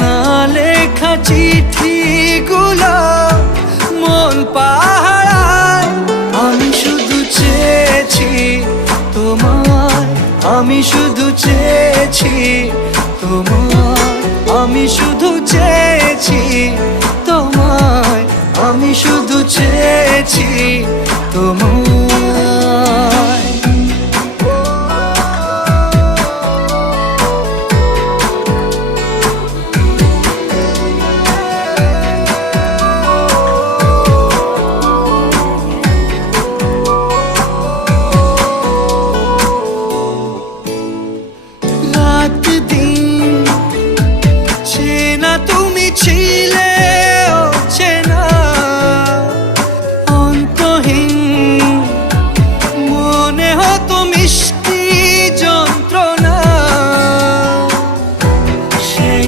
না লেখা চিঠিগুলো মন পাহারায়। আমি শুধু চেয়েছি তোমায়, আমি শুধু চেয়েছি তোমায়, আমি শুধু চেয়েছি তোমায়, আমি শুধু চেয়েছি তোমায়।